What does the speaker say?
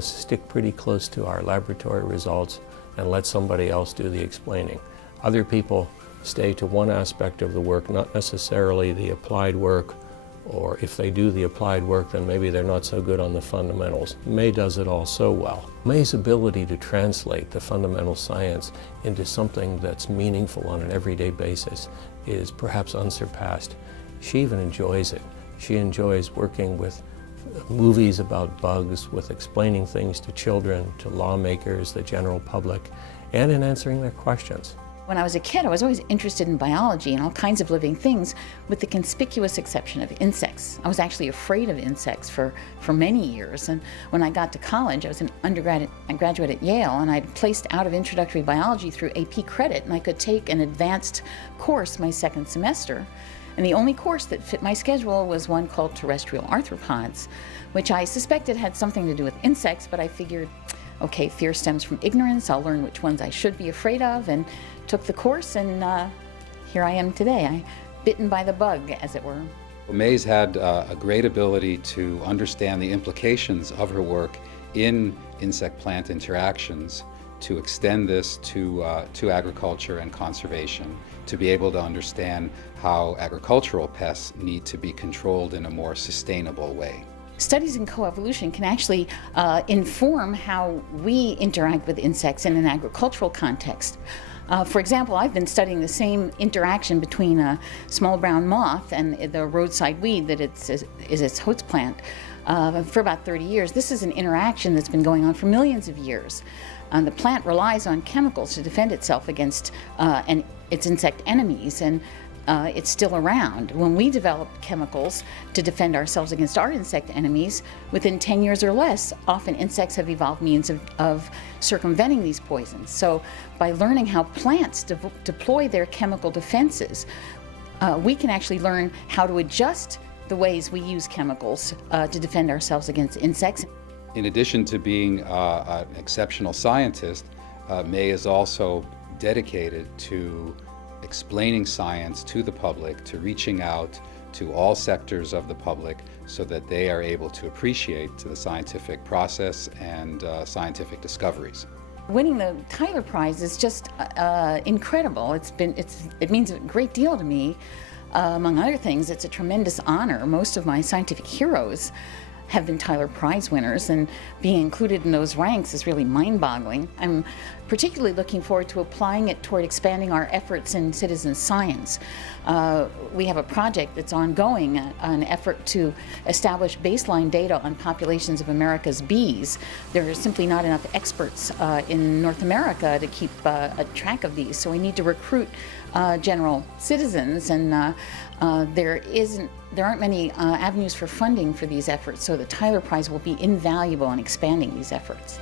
us stick pretty close to our laboratory results and let somebody else do the explaining. Other people stay to one aspect of the work, not necessarily the applied work, or if they do the applied work, then maybe they're not so good on the fundamentals. May does it all so well. May's ability to translate the fundamental science into something that's meaningful on an everyday basis is perhaps unsurpassed. She even enjoys it. She enjoys working with movies about bugs, with explaining things to children, to lawmakers, the general public, and in answering their questions. When I was a kid, I was always interested in biology and all kinds of living things, with the conspicuous exception of insects. I was actually afraid of insects for many years, and when I got to college, I was an undergraduate at Yale, and I'd placed out of introductory biology through AP credit, and I could take an advanced course my second semester. And the only course that fit my schedule was one called Terrestrial Arthropods, which I suspected had something to do with insects, but I figured, okay, fear stems from ignorance. I'll learn which ones I should be afraid of, and took the course, and here I am today. I'm bitten by the bug, as it were. May's had a great ability to understand the implications of her work in insect-plant interactions, to extend this to agriculture and conservation, to be able to understand how agricultural pests need to be controlled in a more sustainable way. Studies in coevolution can actually inform how we interact with insects in an agricultural context. For example, I've been studying the same interaction between a small brown moth and the roadside weed that is its host plant for about 30 years. This is an interaction that's been going on for millions of years. The plant relies on chemicals to defend itself against its insect enemies, and it's still around. When we developed chemicals to defend ourselves against our insect enemies, within 10 years or less, often insects have evolved means of circumventing these poisons. So by learning how plants deploy their chemical defenses, we can actually learn how to adjust the ways we use chemicals to defend ourselves against insects. In addition to being an exceptional scientist, May is also dedicated to explaining science to the public, to reaching out to all sectors of the public so that they are able to appreciate the scientific process and scientific discoveries. Winning the Tyler Prize is just incredible. It means a great deal to me. Among other things, it's a tremendous honor. Most of my scientific heroes have been Tyler Prize winners, and being included in those ranks is really mind-boggling. I'm particularly looking forward to applying it toward expanding our efforts in citizen science. We have a project that's ongoing, an effort to establish baseline data on populations of America's bees. There are simply not enough experts in North America to keep a track of these, so we need to recruit general citizens, and there aren't many avenues for funding for these efforts, so the Tyler Prize will be invaluable in expanding these efforts.